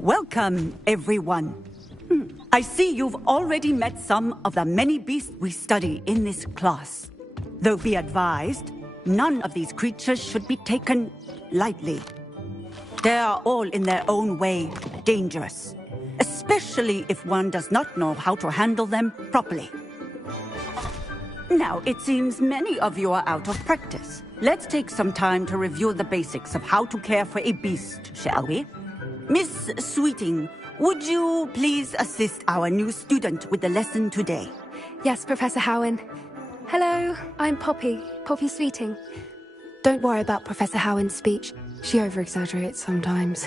Welcome, everyone. I see you've already met some of the many beasts we study in this class. Though be advised, none of these creatures should be taken lightly. They are all in their own way dangerous, especially if one does not know how to handle them properly. Now, it seems many of you are out of practice. Let's take some time to review the basics of how to care for a beast, shall we? Miss Sweeting, would you please assist our new student with the lesson today? Yes, Professor Howen. Hello, I'm Poppy Sweeting. Don't worry about Professor Howen's speech. She over-exaggerates sometimes.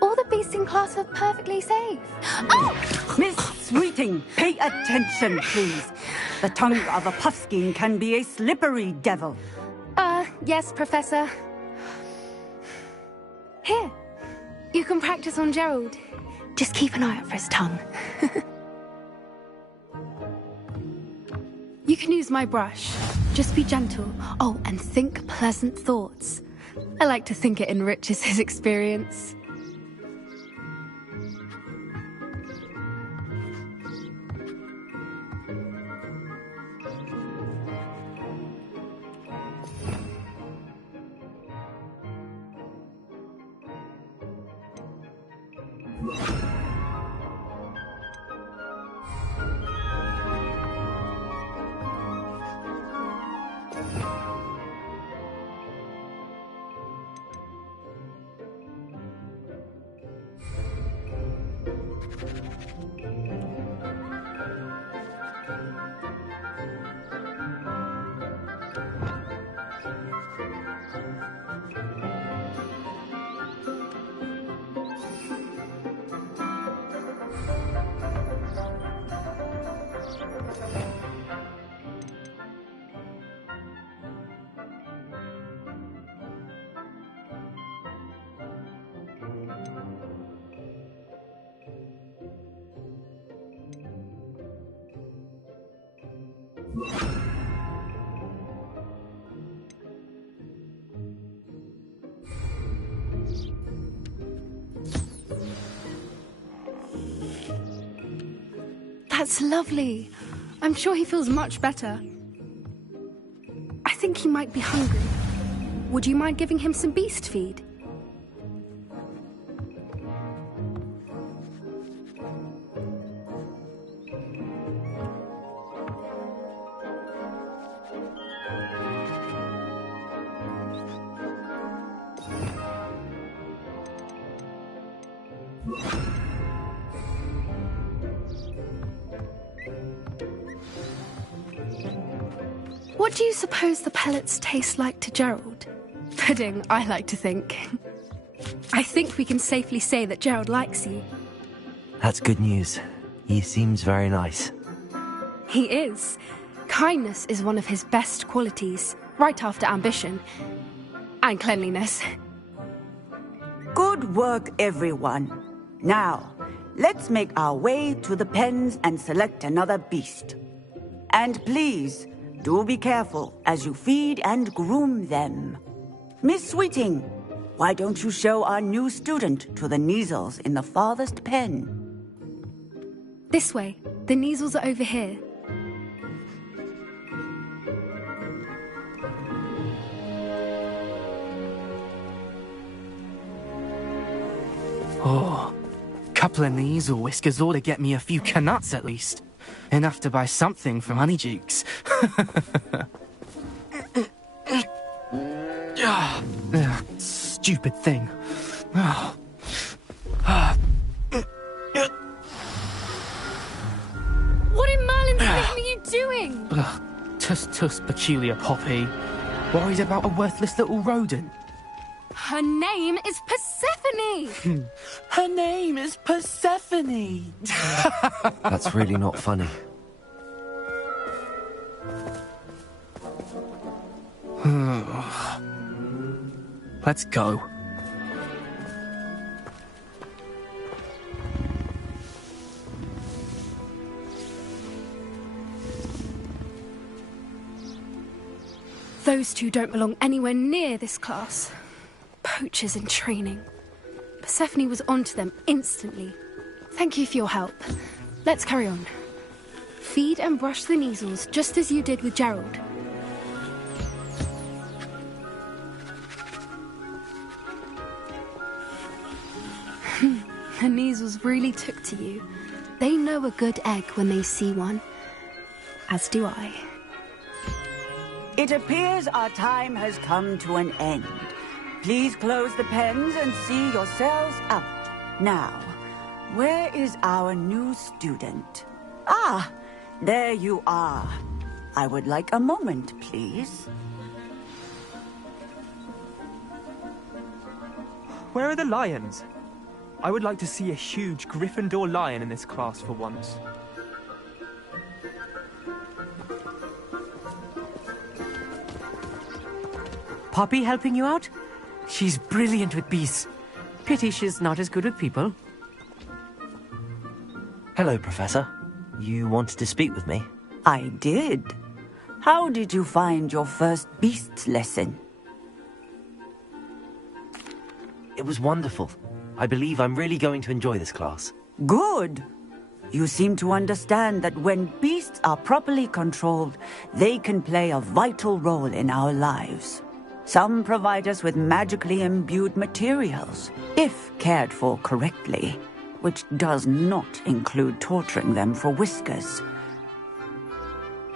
All the beasts in class are perfectly safe. Oh! Miss Sweeting, pay attention, please. The tongue of a puffskein can be a slippery devil. Yes, Professor. Here, you can practice on Gerald. Just keep an eye out for his tongue. You can use my brush. Just be gentle. Oh, and think pleasant thoughts. I like to think it enriches his experience. That's lovely. I'm sure he feels much better. I think he might be hungry. Would you mind giving him some beast feed? What do you suppose the pellets taste like to Gerald? Pudding, I like to think. I think we can safely say that Gerald likes you. That's good news. He seems very nice. He is. Kindness is one of his best qualities, right after ambition. And cleanliness. Good work, everyone. Now, let's make our way to the pens and select another beast. And please, do be careful as you feed and groom them. Miss Sweeting, why don't you show our new student to the Kneazles in the farthest pen? This way. The Kneazles are over here. Oh, couple of Kneazle whiskers ought to get me a few canuts at least. Enough to buy something from Honeydukes. Stupid thing. What in Merlin's name are you doing? Tuss, peculiar Poppy. Worried about a worthless little rodent. Her name is Persephone! Her name is Persephone! That's really not funny. Let's go. Those two don't belong anywhere near this class. Poachers in training. Persephone was onto them instantly. Thank you for your help. Let's carry on. Feed and brush the measles just as you did with Gerald. The measles really took to you. They know a good egg when they see one. As do I. It appears our time has come to an end. Please close the pens and see yourselves out. Now, where is our new student? Ah, there you are. I would like a moment, please. Where are the lions? I would like to see a huge Gryffindor lion in this class for once. Poppy helping you out? She's brilliant with beasts. Pity she's not as good with people. Hello, Professor. You wanted to speak with me? I did. How did you find your first beasts lesson? It was wonderful. I believe I'm really going to enjoy this class. Good. You seem to understand that when beasts are properly controlled, they can play a vital role in our lives. Some provide us with magically imbued materials, if cared for correctly, which does not include torturing them for whiskers.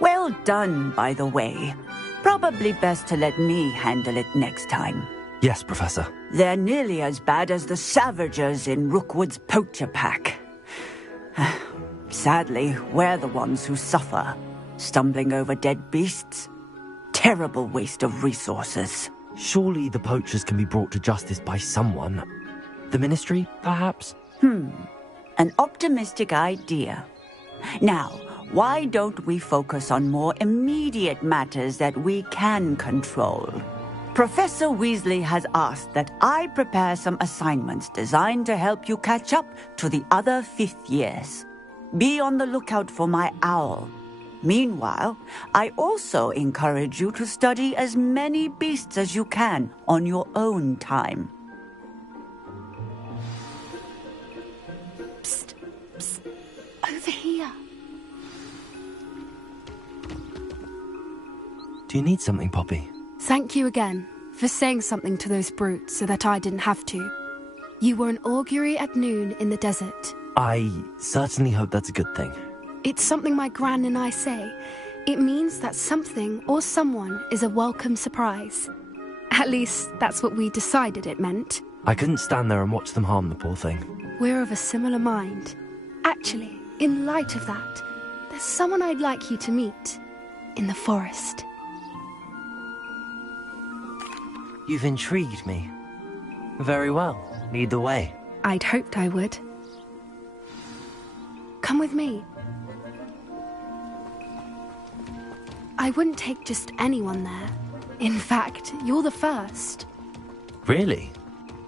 Well done, by the way. Probably best to let me handle it next time. Yes, Professor. They're nearly as bad as the Savagers in Rookwood's poacher pack. Sadly, we're the ones who suffer, stumbling over dead beasts. Terrible waste of resources. Surely the poachers can be brought to justice by someone. The Ministry, perhaps? An optimistic idea. Now, why don't we focus on more immediate matters that we can control? Professor Weasley has asked that I prepare some assignments designed to help you catch up to the other fifth years. Be on the lookout for my owl. Meanwhile, I also encourage you to study as many beasts as you can on your own time. Psst, psst. Over here. Do you need something, Poppy? Thank you again for saying something to those brutes so that I didn't have to. You were an augury at noon in the desert. I certainly hope that's a good thing. It's something my gran and I say. It means that something or someone is a welcome surprise. At least, that's what we decided it meant. I couldn't stand there and watch them harm the poor thing. We're of a similar mind. Actually, in light of that, there's someone I'd like you to meet. In the forest. You've intrigued me. Very well. Lead the way. I'd hoped I would. Come with me. I wouldn't take just anyone there. In fact, you're the first. Really?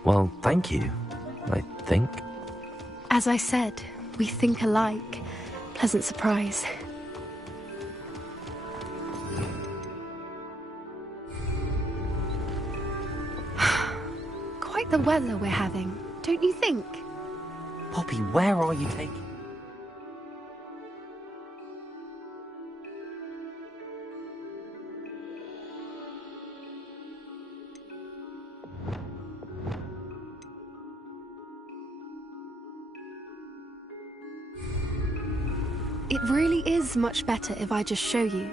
Well, thank you, I think. As I said, we think alike. Pleasant surprise. Quite the weather we're having, don't you think? Poppy, where are you taking? It really is much better if I just show you.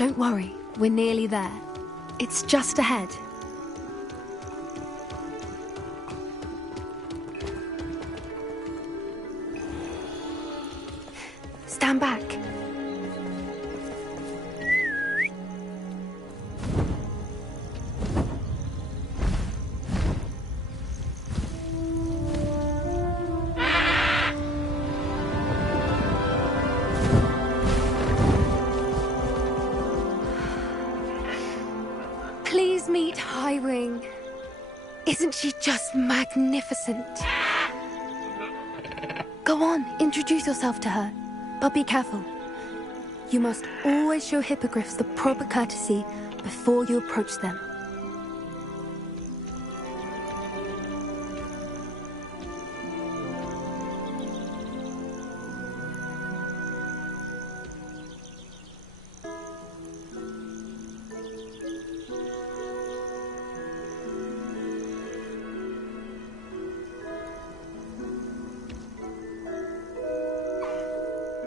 Don't worry, we're nearly there. It's just ahead. Stand back. Please meet Highwing. Isn't she just magnificent? Go on, introduce yourself to her. But be careful. You must always show hippogriffs the proper courtesy before you approach them.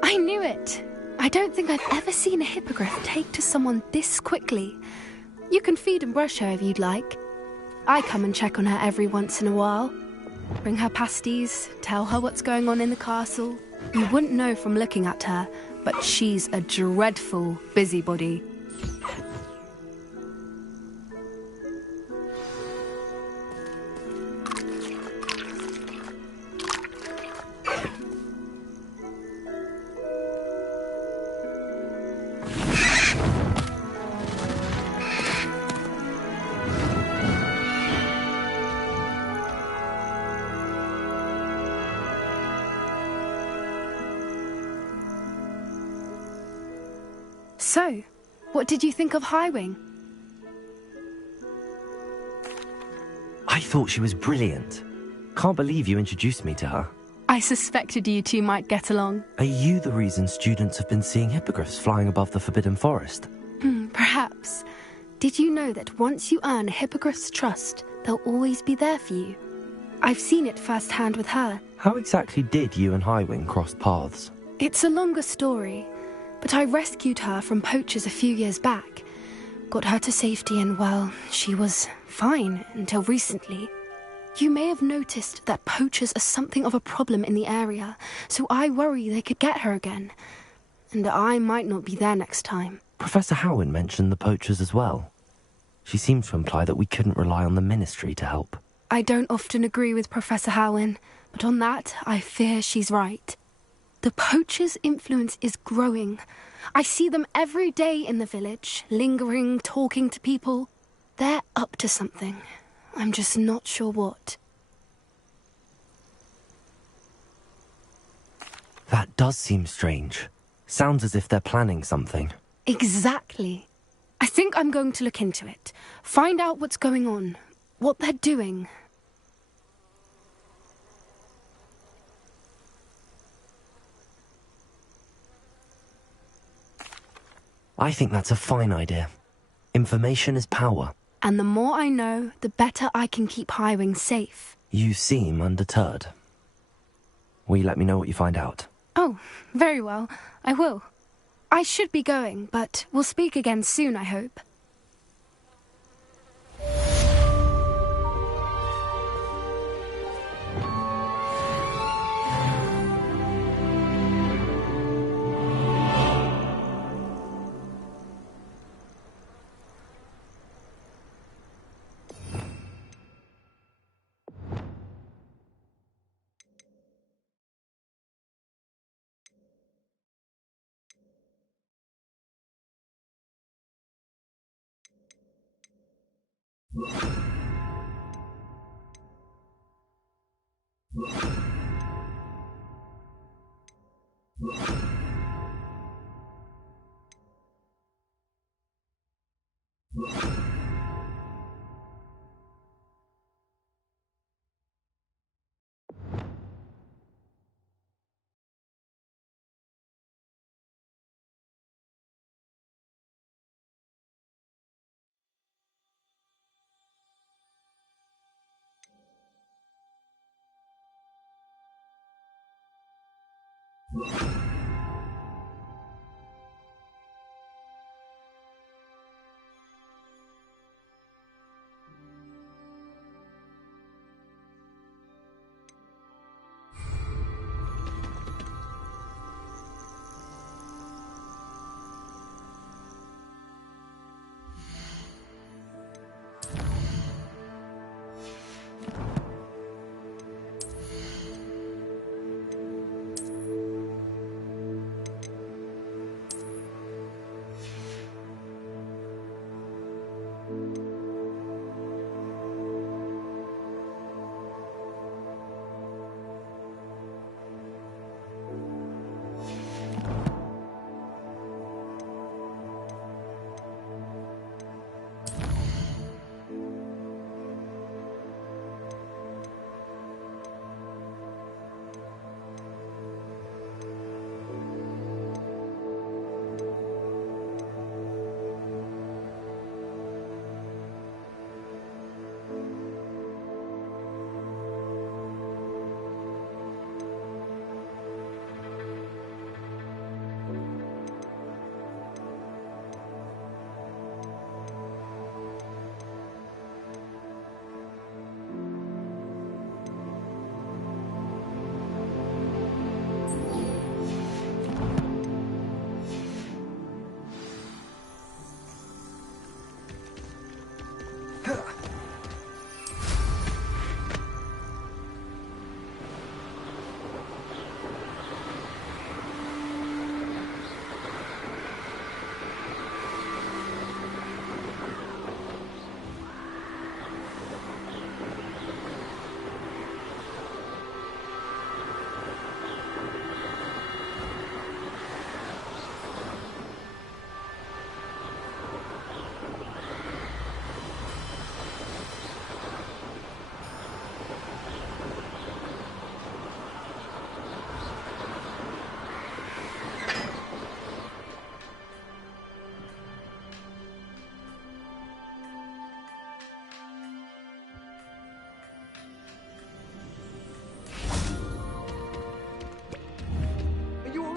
I knew it! I don't think I've ever seen a hippogriff take to someone this quickly. You can feed and brush her if you'd like. I come and check on her every once in a while. Bring her pasties, tell her what's going on in the castle. You wouldn't know from looking at her, but she's a dreadful busybody. So, what did you think of Highwing? I thought she was brilliant. Can't believe you introduced me to her. I suspected you two might get along. Are you the reason students have been seeing hippogriffs flying above the Forbidden Forest? Perhaps. Did you know that once you earn a hippogriff's trust, they'll always be there for you? I've seen it firsthand with her. How exactly did you and Highwing cross paths? It's a longer story, but I rescued her from poachers a few years back. Got her to safety and, well, she was fine until recently. You may have noticed that poachers are something of a problem in the area, so I worry they could get her again. And I might not be there next time. Professor Howin mentioned the poachers as well. She seemed to imply that we couldn't rely on the Ministry to help. I don't often agree with Professor Howin, but on that, I fear she's right. The poachers' influence is growing. I see them every day in the village, lingering, talking to people. They're up to something. I'm just not sure what. That does seem strange. Sounds as if they're planning something. Exactly. I think I'm going to look into it. Find out what's going on, what they're doing. I think that's a fine idea. Information is power. And the more I know, the better I can keep Highwing safe. You seem undeterred. Will you let me know what you find out? Oh, very well. I will. I should be going, but we'll speak again soon, I hope.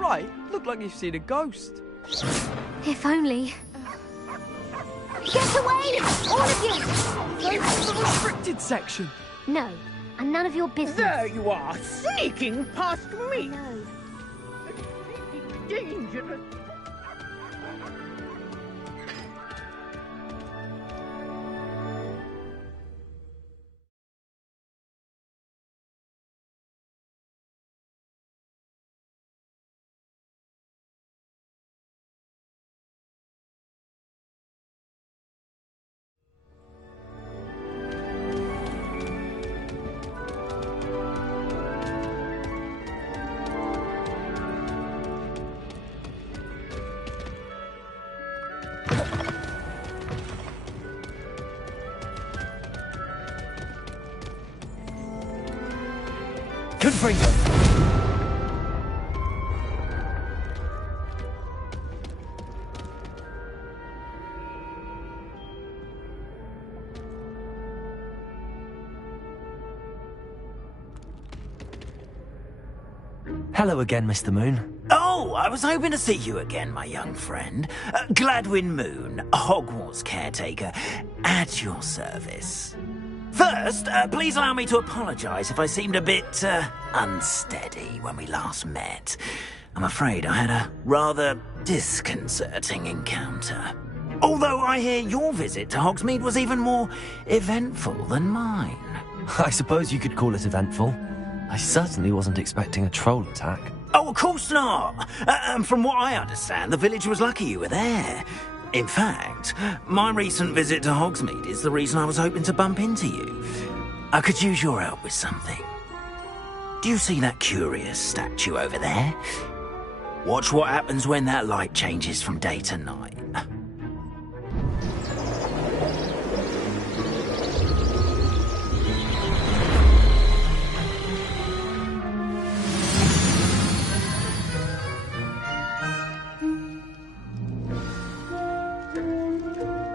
right? Look like you've seen a ghost. If only. Get away! All of you! That's the restricted section. No, and none of your business. There you are, sneaking past me. No. Dangerous. Confringo! Hello again, Mr. Moon. Oh, I was hoping to see you again, my young friend. Gladwin Moon, Hogwarts caretaker, at your service. First, please allow me to apologise if I seemed a bit, unsteady when we last met. I'm afraid I had a rather disconcerting encounter. Although I hear your visit to Hogsmeade was even more eventful than mine. I suppose you could call it eventful. I certainly wasn't expecting a troll attack. Oh, of course not. And from what I understand, the village was lucky you were there. In fact, my recent visit to Hogsmeade is the reason I was hoping to bump into you. I could use your help with something. Do you see that curious statue over there? Watch what happens when that light changes from day to night.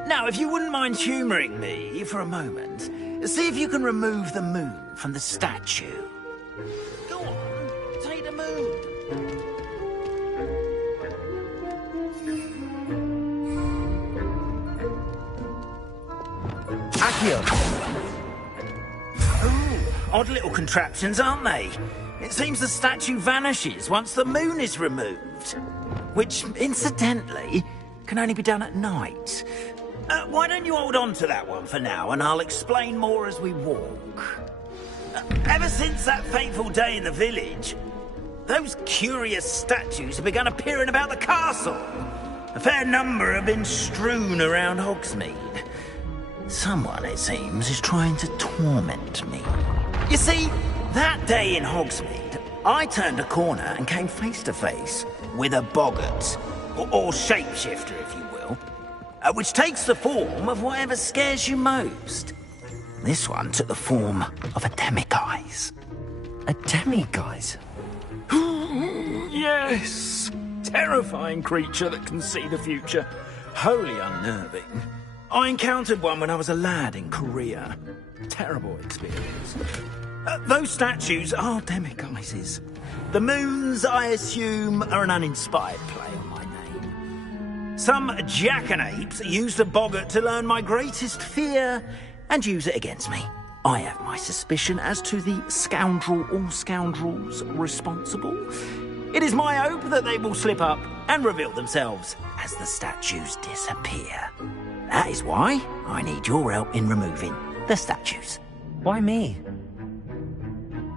Now, if you wouldn't mind humouring me for a moment, see if you can remove the moon from the statue. Go on, take the moon. Accio! Ooh, odd little contraptions, aren't they? It seems the statue vanishes once the moon is removed. Which, incidentally, can only be done at night. Why don't you hold on to that one for now, and I'll explain more as we walk. Ever since that fateful day in the village, those curious statues have begun appearing about the castle. A fair number have been strewn around Hogsmeade. Someone, it seems, is trying to torment me. You see, that day in Hogsmeade, I turned a corner and came face to face with a boggart, or shapeshifter, if you will, which takes the form of whatever scares you most. This one took the form of a demiguise. A demiguise? Yes! Terrifying creature that can see the future. Wholly unnerving. I encountered one when I was a lad in Korea. Terrible experience. Those statues are demiguises. The moons, I assume, are an uninspired play on my name. Some jackanapes used a boggart to learn my greatest fear and use it against me. I have my suspicion as to the scoundrel or scoundrels responsible. It is my hope that they will slip up and reveal themselves as the statues disappear. That is why I need your help in removing the statues. Why me?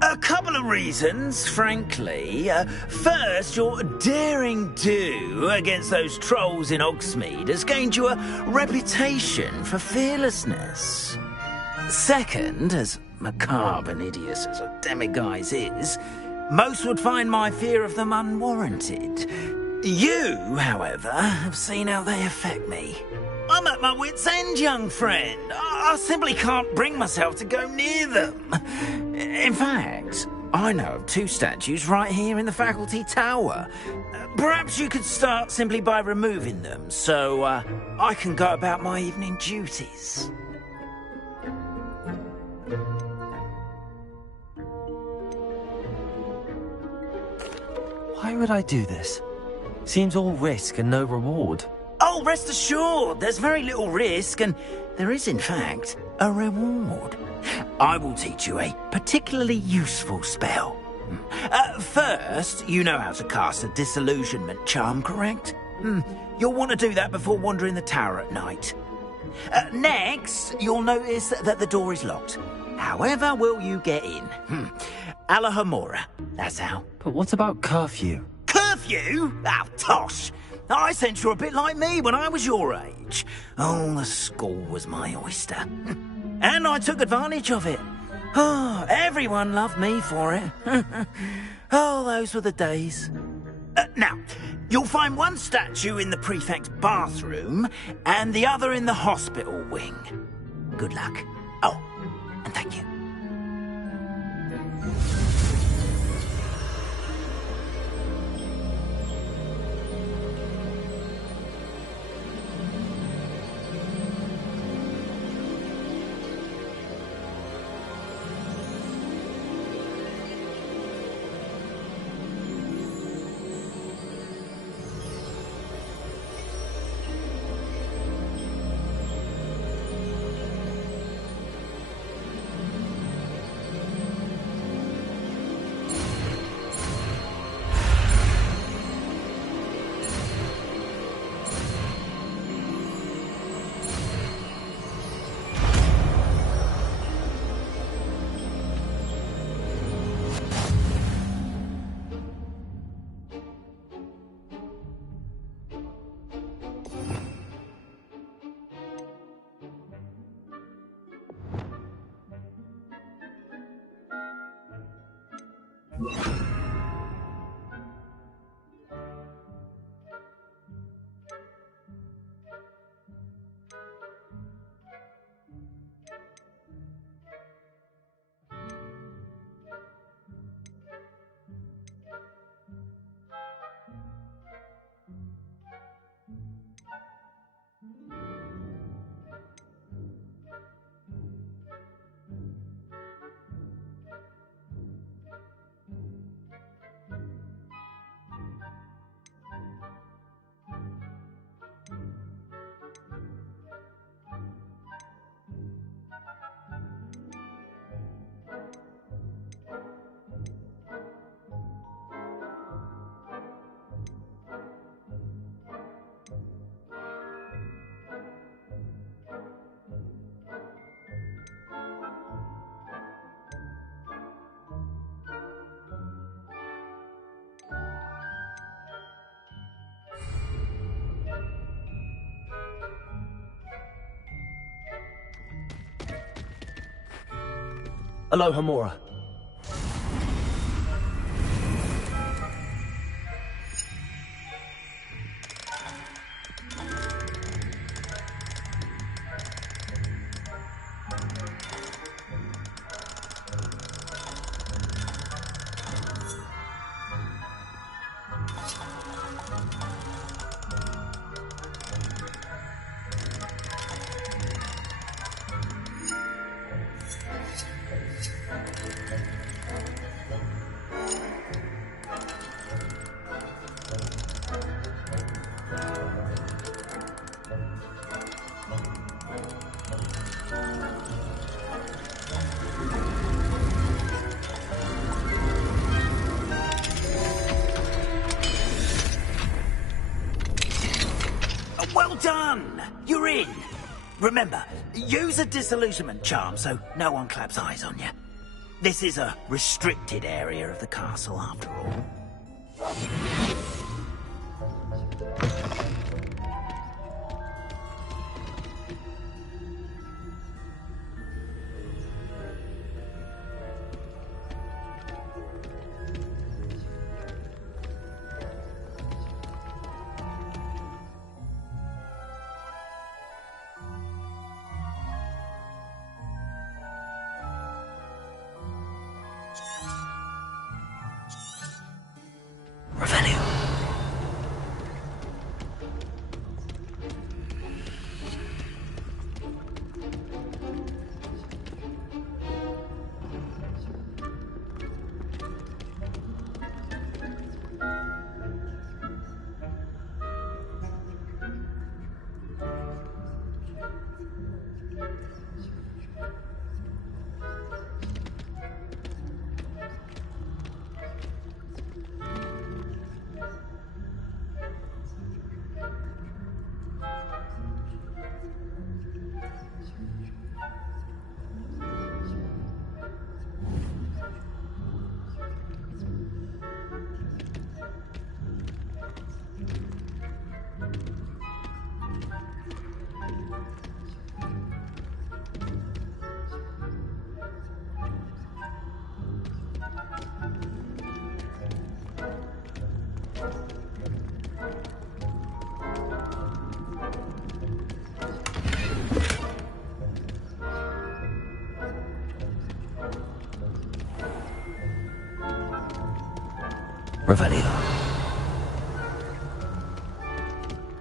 A couple of reasons, frankly. First, your daring do against those trolls in Hogsmeade has gained you a reputation for fearlessness. Second, as macabre and hideous as a demiguise is, most would find my fear of them unwarranted. You, however, have seen how they affect me. I'm at my wit's end, young friend. I simply can't bring myself to go near them. In fact, I know of two statues right here in the faculty tower. Perhaps you could start simply by removing them, so I can go about my evening duties. Why would I do this? Seems all risk and no reward. Oh, rest assured, there's very little risk, and there is, in fact, a reward. I will teach you a particularly useful spell. First, you know how to cast a disillusionment charm, correct? You'll want to do that before wandering the tower at night. Next, you'll notice that the door is locked. However will you get in? Alahomora, that's how. But what about curfew? Curfew? Oh, tosh. I sense you're a bit like me when I was your age. Oh, the school was my oyster. And I took advantage of it. Oh, everyone loved me for it. Oh, those were the days. Now, you'll find one statue in the prefect's bathroom and the other in the hospital wing. Good luck. Oh, and thank you. Alohomora. Well done! You're in! Remember, use a disillusionment charm so no one claps eyes on you. This is a restricted area of the castle, after all. Revelio.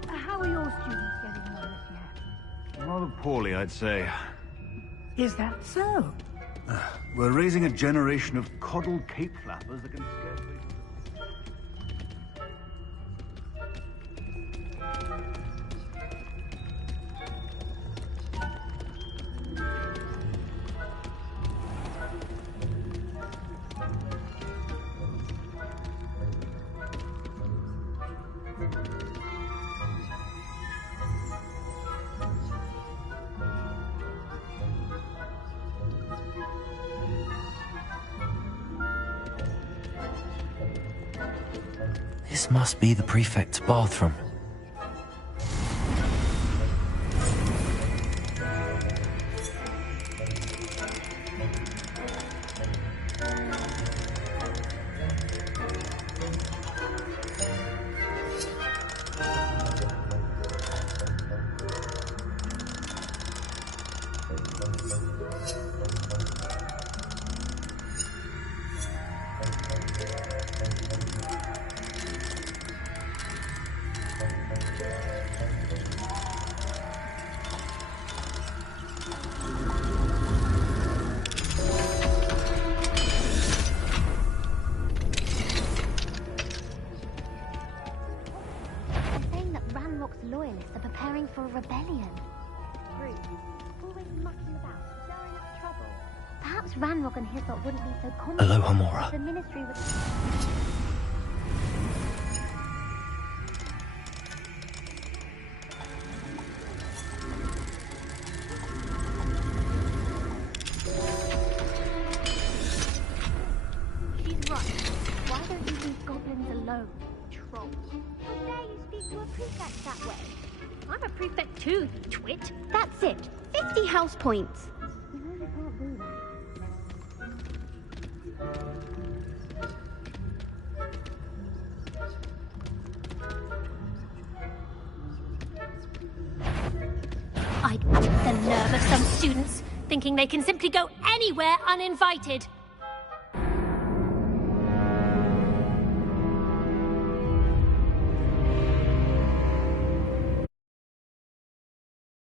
How are your students getting on this year? Rather poorly, I'd say. Is that so? We're raising a generation of coddled cape flappers that can scarcely... This must be the prefect's bathroom. Loyalists are preparing for a rebellion. Rude. Always mucking about, stirring up trouble. Perhaps Ranrock and his lot wouldn't be so confident. Aloha, Mora. The ministry would... She's right. Why don't you leave goblins alone, troll? How dare you speak to a prefect that way? I'm a prefect too, you twit. That's it. 50 house points. You know you can't do that. The nerve of some students, thinking they can simply go anywhere uninvited.